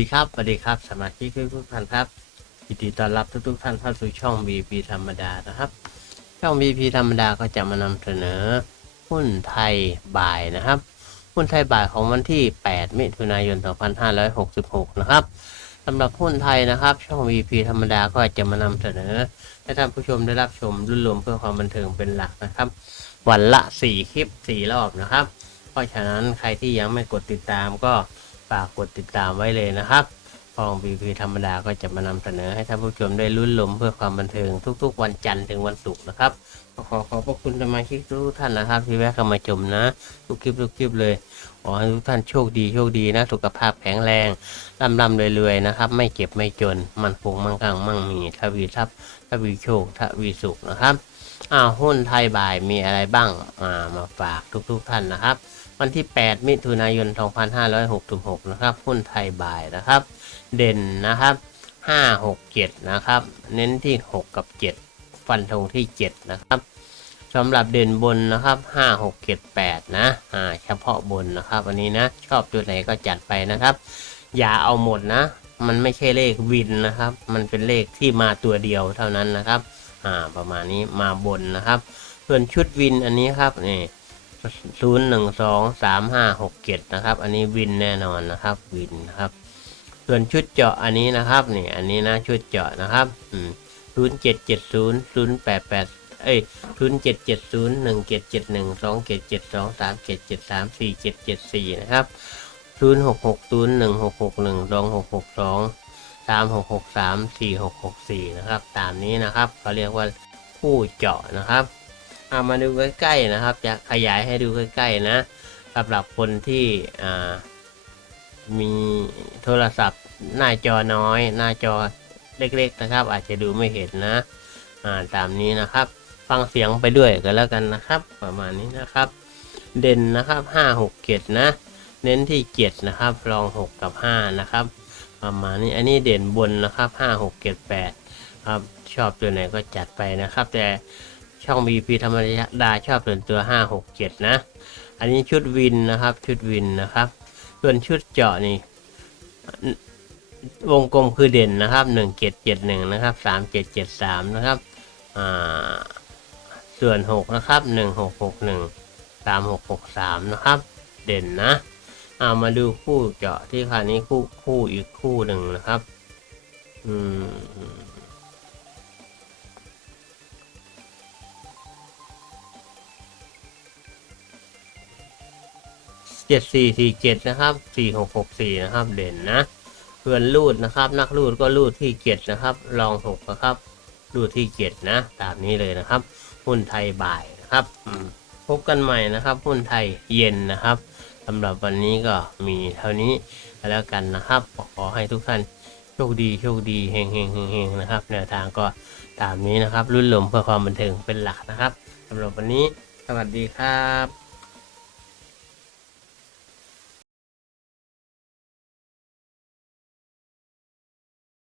ดีครับสวัสดีครับ สมาชิกทุกท่านครับยินดีต้อนรับทุกๆท่านเข้าสู่ช่อง BP ธรรมดานะครับ ช่อง BP ธรรมดาก็จะมานำเสนอหุ้นไทยบ่ายนะครับ หุ้นไทยบ่ายของวันที่ 8 มิถุนายน 2566 นะครับสำหรับหุ้นไทยนะครับ ช่อง VP ธรรมดาก็จะมานำเสนอ ให้ท่านผู้ชมได้รับชมรุ่นรวมเพื่อความบันเทิงเป็นหลักนะครับ วันละ 4 คลิป 4 รอบนะครับ เพราะฉะนั้นใครที่ยังไม่กดติดตามก็ ฝากกดติดตามไว้เลยนะครับฟองบีพีธรรมดาก็จะมานำเสนอให้ท่านผู้ชมได้ลุ้นลมเพื่อความบันเทิงทุกๆ วันจันทร์ถึงวันศุกร์นะครับ ขอขอบพระคุณสมาชิกทุกท่านนะครับ ที่แวะเข้ามาชมนะ ทุกคลิปทุกคลิปเลยขอให้ทุกท่านโชคดีโชคดีนะ สุขภาพแข็งแรงร่ำร่ำรวยๆนะครับ ไม่เก็บไม่จน มันคงมั่งคั่งมั่งมีทวีทรัพย์ทวีโชคทวีสุขนะครับอ้าวหุ้นไทยบ่ายมีอะไรบ้างมามาฝากทุกๆท่านนะครับ วันที่ 8 มิถุนายน 2566 นะครับ หุ้นไทยบ่ายนะครับ เด่นนะครับ 5 6 7 นะครับ เน้นที่ 6 กับ 7 ฟันธงที่ 7 นะครับสำหรับเด่นบนนะครับ 5 6 7 8 นะอ่าเฉพาะบนนะครับอันนี้นะ ชอบตัวไหนก็จัดไปนะครับ อย่าเอาหมดนะ มันไม่ใช่เลขวินนะครับ มันเป็นเลขที่มาตัวเดียวเท่านั้นนะครับอ่าประมาณนี้มาบนนะครับ ส่วนชุดวินอันนี้ครับนี่ศูนย์หนึ่งสองสามห้าหกเจ็ดนะครับ อันนี้วินแน่นอนนะครับ วินนะครับ ส่วนชุดเจาะอันนี้นะครับนี่อันนี้นะชุดเจาะนะครับ ศูนย์เจ็ดเจ็ดศูนย์ศูนย์แปดแปดเอ้ยศูนย์เจ็ดเจ็ดศูนย์หนึ่งเจ็ดเจ็ดหนึ่งสองเจ็ดเจ็ดสองสามเจ็ดเจ็ดสามสี่เจ็ดเจ็ดสี่นะครับศูนย์หกหกศูนย์หนึ่งหกหกหนึ่งสองหกหกสองสามหกหกสามสี่หกหกสี่นะครับ ตามนี้นะครับเขาเรียกว่าคู่เจาะนะครับเอามาดูใกล้ๆนะครับ จะขยายให้ดูใกล้ๆนะสำหรับคนที่มีโทรศัพท์หน้าจอน้อย หน้าจอ เล็ก ๆ นะครับ อาจจะดูไม่เห็นนะอ่าตามนี้นะครับ ฟังเสียงไปด้วยกันแล้วกันนะครับ ประมาณนี้นะครับ เด่นนะครับห้าหกเจ็ดนะ เน้นที่เจ็ดนะครับรองหกกับห้านะครับ ประมาณนี้อันนี้เด่นบนนะครับห้าหกเจ็ดแปดครับชอบตัวไหนก็จัดไปนะครับ แต่ช่อง BP ธรรมดาชอบส่วนตัว 5 6 7 นะ อันนี้ชุดวินนะครับ ชุดวินนะครับ ส่วนชุดเจาะนี่ วงกลมคือเด่นนะครับ1 7 7 1นะครับ3 7 7 3นะครับอ่าส่วน6นะครับ1 6 6 1 3 6 6 3นะครับ เด่นนะเอามาดูคู่เจาะที่คราวนี้คู่คู่อีกคู่หนึ่งนะครับ อืมเจ็ดสี่สี่เจ็ดนะครับสี่หกหกสี่นะครับ เด่นนะ เพื่อนรูดนะครับ นักรูดก็รูดที่เจ็ดนะครับรองหกนะครับ รูดที่เจ็ดนะ ตามนี้เลยนะครับ หุ้นไทยบ่ายนะครับอืมพบกันใหม่นะครับ หุ้นไทยเย็นนะครับสำหรับวันนี้ก็มีเท่านี้ก็แล้วกันนะครับ ขอให้ทุกท่านโชคดีโชคดีเฮงเฮงเฮงเฮงนะครับแนวทางก็ตามนี้นะครับ รุ่นลมเพื่อความบันเทิงเป็นหลักนะครับสำหรับวันนี้ สวัสดีครับ